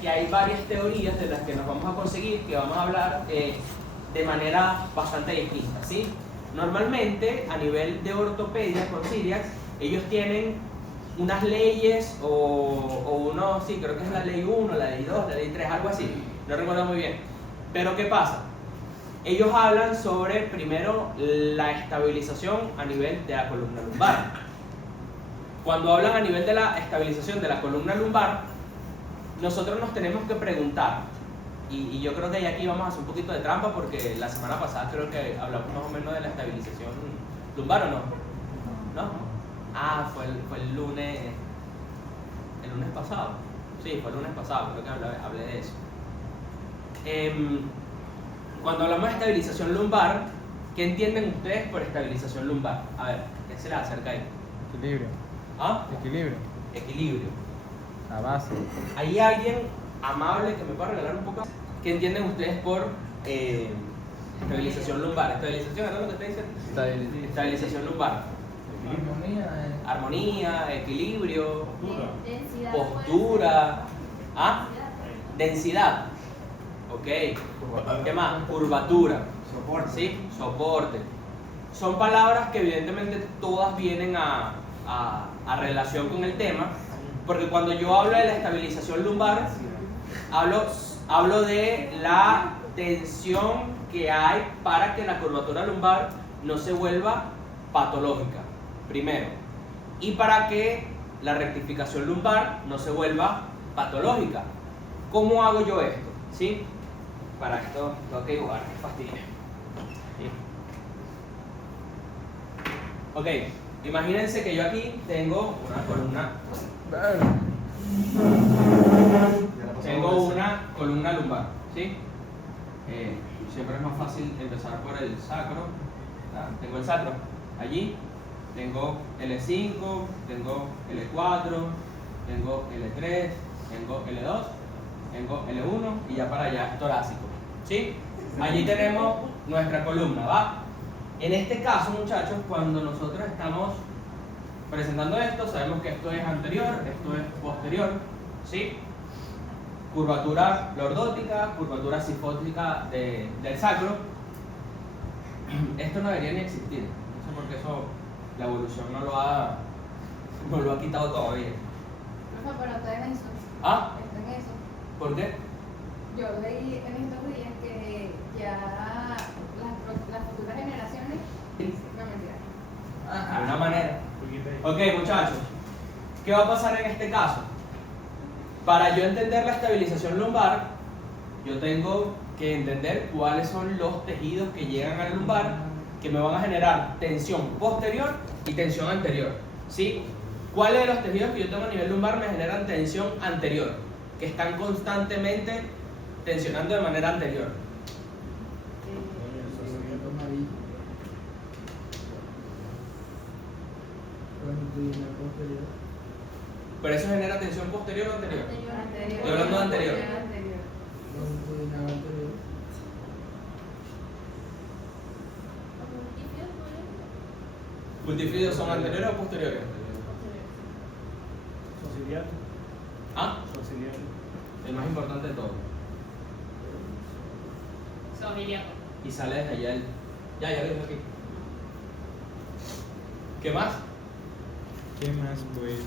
Que hay varias teorías de las que nos vamos a conseguir, que vamos a hablar de manera bastante distinta, ¿sí? Normalmente, a nivel de ortopedia con Ciriax, ellos tienen unas leyes o unos, sí, creo que es la ley 1, la ley 2, la ley 3, algo así, no recuerdo muy bien. Pero ¿qué pasa? Ellos hablan sobre, primero, la estabilización a nivel de la columna lumbar. Cuando hablan a nivel de la estabilización de la columna lumbar, nosotros nos tenemos que preguntar, y yo creo que aquí vamos a hacer un poquito de trampa porque la semana pasada creo que hablamos más o menos de la estabilización lumbar, ¿o no? ¿No? Ah, fue el lunes pasado. Sí, fue el lunes pasado, creo que hablé de eso. Cuando hablamos de estabilización lumbar, ¿qué entienden ustedes por estabilización lumbar? A ver, ¿qué se les acerca ahí? Equilibrio. ¿Ah? Equilibrio. Equilibrio. La base. ¿Hay alguien amable que me pueda regalar un poco? ¿Qué entienden ustedes por estabilización lumbar? ¿Estabilización es lo que está diciendo? Estabilización lumbar. Armonía, equilibrio, postura, ¿ah? Densidad. Ok. ¿Qué más? Curvatura. Soporte. ¿Sí? Soporte. Son palabras que evidentemente todas vienen a relación con el tema, porque cuando yo hablo de la estabilización lumbar, hablo de la tensión que hay para que la curvatura lumbar no se vuelva patológica, primero, y para que la rectificación lumbar no se vuelva patológica. ¿Cómo hago yo esto? ¿Sí? Para esto tengo que dibujar, qué fastidio. ¿Sí? Ok, imagínense que yo aquí tengo una columna. Tengo una columna lumbar, ¿sí? Siempre es más fácil empezar por el sacro. Tengo el sacro allí, tengo L5, tengo L4, tengo L3, tengo L2, tengo L1 y ya para allá torácico, ¿sí? Allí tenemos nuestra columna, ¿va? En este caso, muchachos, cuando nosotros estamos presentando esto, sabemos que esto es anterior, esto es posterior, ¿sí? Curvatura lordótica, curvatura sifótica del sacro. Esto no debería ni existir, no sé por qué eso, la evolución no lo ha quitado todavía. No, pero está en eso. ¿Ah? Está en eso. ¿Por qué? Yo leí en estos días que ya las futuras generaciones. No, mentira. De alguna manera. Ok, muchachos, ¿qué va a pasar en este caso? Para yo entender la estabilización lumbar, yo tengo que entender cuáles son los tejidos que llegan al lumbar que me van a generar tensión posterior y tensión anterior, ¿sí? ¿Cuáles de los tejidos que yo tengo a nivel lumbar me generan tensión anterior? Que están constantemente tensionando de manera anterior. ¿Pero eso genera tensión posterior o anterior? Estoy hablando de anterior. ¿Multifluidos son anteriores o posteriores? Conciliar. ¿Ah? Conciliar. El más importante de todo. Y sale desde allá el... Ya lo dije aquí. ¿Qué más? ¿Qué más, pues?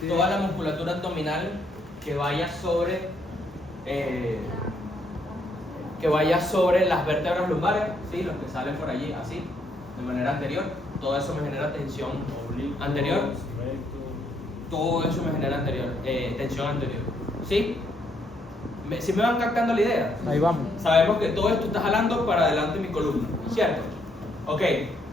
Sí. Toda la musculatura abdominal que vaya sobre las vértebras lumbares, ¿sí? Los que salen por allí así, de manera anterior, todo eso me genera tensión anterior. Todo eso me genera tensión anterior, ¿sí? ¿Sí me van captando la idea? Ahí vamos. Sabemos que todo esto está jalando para adelante mi columna, ¿cierto? Ok,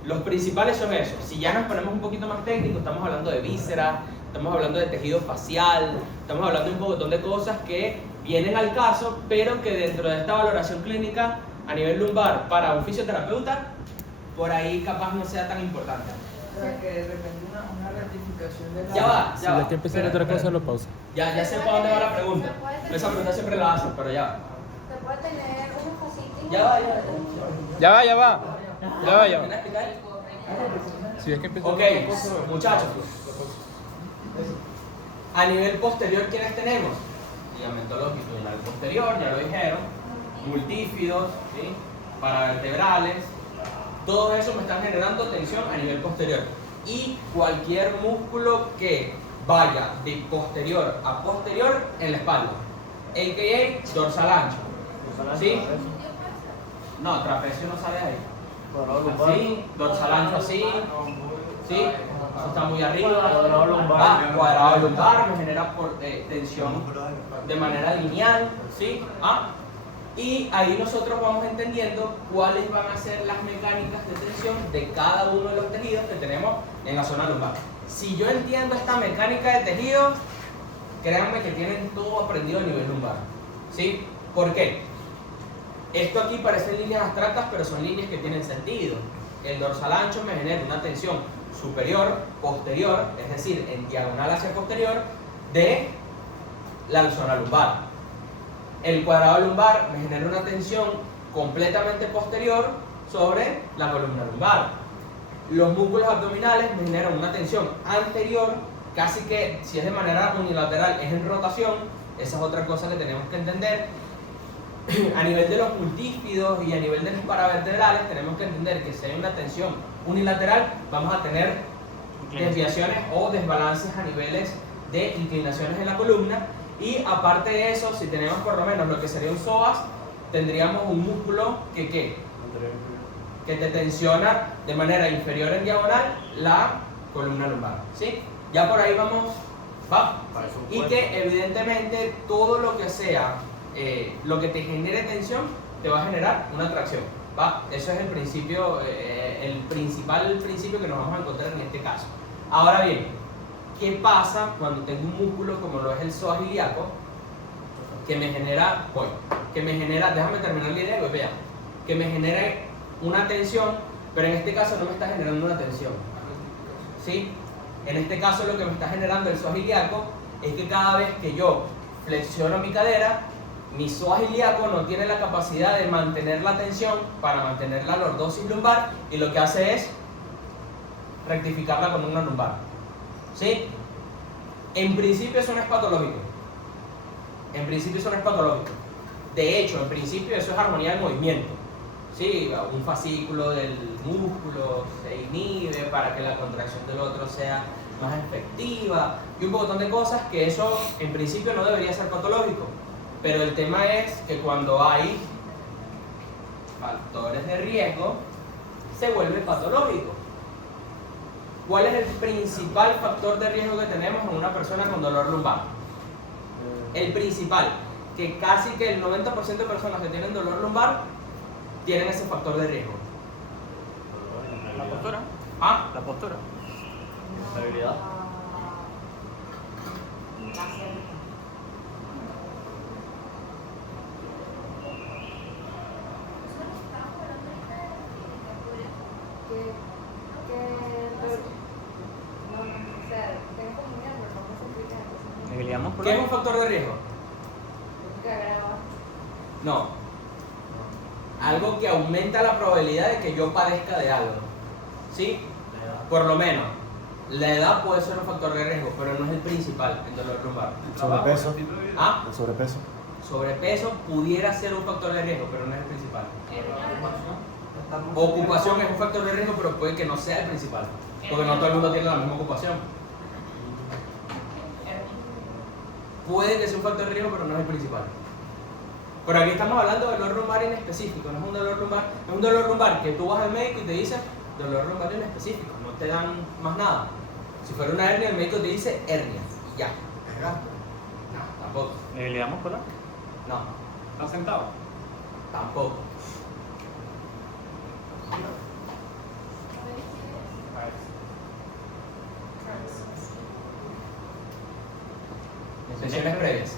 los principales son esos. Si ya nos ponemos un poquito más técnicos, estamos hablando de vísceras, estamos hablando de tejido facial, estamos hablando de un montón de cosas que vienen al caso, pero que dentro de esta valoración clínica a nivel lumbar para un fisioterapeuta, por ahí capaz no sea tan importante. O sea, que de repente una rectificación de la... Ya va. Si hay que empezar otra cosa, lo pausa. Ya sé para dónde va la pregunta. Esa pregunta siempre la hacen, pero ya. Se puede tener unos cositos. Ya va. Ya va. ¿Tienes que explicar? Si es que empezar Ok, muchachos. A nivel posterior, ¿quiénes tenemos? Ligamento longitudinal posterior, ya lo dijeron, multífidos, ¿sí? Paravertebrales, todos esos me están generando tensión a nivel posterior. Y cualquier músculo que vaya de posterior a posterior en la espalda, a.k.a. dorsal ancho, ¿sí? No, trapecio no sale ahí. Así, dorsal ancho así, ¿sí? Eso está muy arriba. Cuadrado lumbar me genera tensión de manera lineal, ¿sí? Y ahí nosotros vamos entendiendo cuáles van a ser las mecánicas de tensión de cada uno de los tejidos que tenemos en la zona lumbar. Si yo entiendo esta mecánica de tejido, créanme que tienen todo aprendido a nivel lumbar, ¿sí? ¿Por qué? Esto aquí parecen líneas abstractas, pero son líneas que tienen sentido. El dorsal ancho me genera una tensión superior, posterior, es decir, en diagonal hacia posterior, de la zona lumbar. El cuadrado lumbar me genera una tensión completamente posterior sobre la columna lumbar. Los músculos abdominales me generan una tensión anterior, casi que si es de manera unilateral es en rotación. Esa es otra cosa que tenemos que entender. A nivel de los multífidos y a nivel de los paravertebrales tenemos que entender que si hay una tensión unilateral vamos a tener desviaciones o desbalances a niveles de inclinaciones en la columna. Y aparte de eso, si tenemos por lo menos lo que sería un psoas, tendríamos un músculo que te tensiona de manera inferior en diagonal la columna lumbar, ¿sí? Ya por ahí vamos, ¿va? Y que evidentemente todo lo que sea, lo que te genere tensión, te va a generar una tracción, ¿va? Eso es el principio, el principal principio que nos vamos a encontrar en este caso. Ahora bien, ¿qué pasa cuando tengo un músculo como lo es el psoas ilíaco que me genera, déjame terminar la idea y vea, que me genera una tensión, pero en este caso no me está generando una tensión, ¿sí? En este caso lo que me está generando el psoas ilíaco es que cada vez que yo flexiono mi cadera, mi psoas ilíaco no tiene la capacidad de mantener la tensión para mantener la lordosis lumbar y lo que hace es rectificar la columna lumbar, ¿sí? En principio eso no es patológico. En principio eso no es patológico. De hecho, en principio eso es armonía del movimiento, ¿sí? Un fascículo del músculo se inhibe para que la contracción del otro sea más efectiva y un montón de cosas que eso en principio no debería ser patológico. Pero el tema es que cuando hay factores de riesgo, se vuelve patológico. ¿Cuál es el principal factor de riesgo que tenemos en una persona con dolor lumbar? El principal, que casi que el 90% de personas que tienen dolor lumbar tienen ese factor de riesgo. La postura. La postura. La habilidad. ¿Qué es un factor de riesgo? No. Algo que aumenta la probabilidad de que yo padezca de algo, ¿sí? Por lo menos. La edad puede ser un factor de riesgo, pero no es el principal en dolor lumbar. El sobrepeso. El sobrepeso. Sobrepeso pudiera ser un factor de riesgo, pero no es el principal. Ocupación es un factor de riesgo, pero puede que no sea el principal, porque no todo el mundo tiene la misma ocupación. Puede que sea un factor de riesgo, pero no es el principal. Pero aquí estamos hablando de dolor lumbar inespecífico, no es un dolor lumbar, es un dolor lumbar que tú vas al médico y te dice dolor lumbar inespecífico, no te dan más nada. Si fuera una hernia, el médico te dice hernia y ya. No, tampoco. ¿Debilidad muscular? No, ¿Estás sentado? tampoco. Sesiones previas.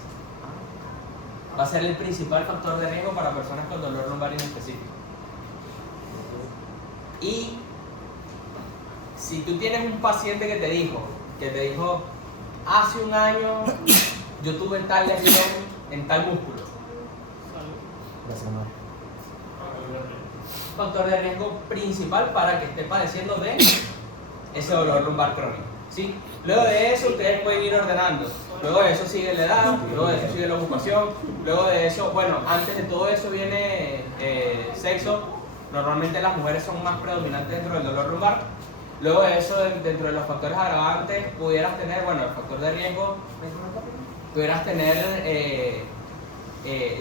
Va a ser el principal factor de riesgo para personas con dolor lumbar inespecífico. Y si tú tienes un paciente que te dijo, hace un año yo tuve tal lesión en tal músculo. Gracias, amor. Factor de riesgo principal para que esté padeciendo de ese dolor lumbar crónico. ¿sí? Luego de eso ustedes pueden ir ordenando. Luego de eso sigue la edad, luego de eso sigue la ocupación, luego de eso, bueno, antes de todo eso viene sexo. Normalmente las mujeres son más predominantes dentro del dolor lumbar. Luego de eso, dentro de los factores agravantes, pudieras tener, bueno, el factor de riesgo, pudieras tener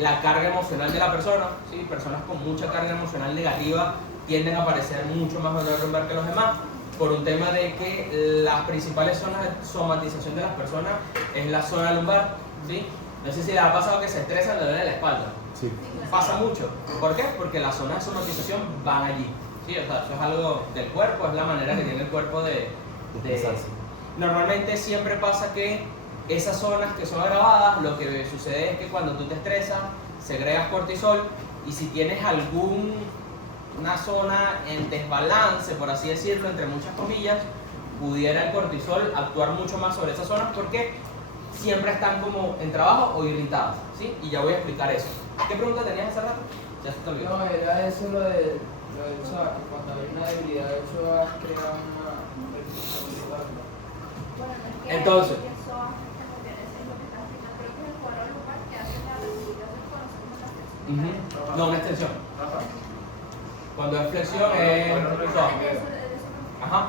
la carga emocional de la persona, ¿sí? Personas con mucha carga emocional negativa tienden a padecer mucho más dolor lumbar que los demás, por un tema de que las principales zonas de somatización de las personas es la zona lumbar, ¿sí? No sé si les ha pasado que se estresan, le duele la espalda. Sí. Pasa mucho. ¿Por qué? Porque las zonas de somatización van allí. ¿Sí? O sea, eso es algo del cuerpo, es la manera que tiene el cuerpo de Expresarse. Normalmente siempre pasa que esas zonas que son agravadas, lo que sucede es que cuando tú te estresas, segregas cortisol, y si tienes una zona en desbalance, por así decirlo, entre muchas comillas, pudiera el cortisol actuar mucho más sobre esas zonas porque siempre están como en trabajo o irritadas, ¿sí? Y ya voy a explicar eso. ¿Qué pregunta tenías hace rato? Ya se te olvidó. No, era eso lo de o sea, que cuando hay una debilidad, eso crea una Bueno, no es que Entonces. hay que son emociones, es lo que estás explicando. Creo que es el cuadro lumbar que hace la rehabilitación cuando hacemos la flexión. No, una extensión. Rafa. Cuando es flexión es... De eso- de eso- Ajá.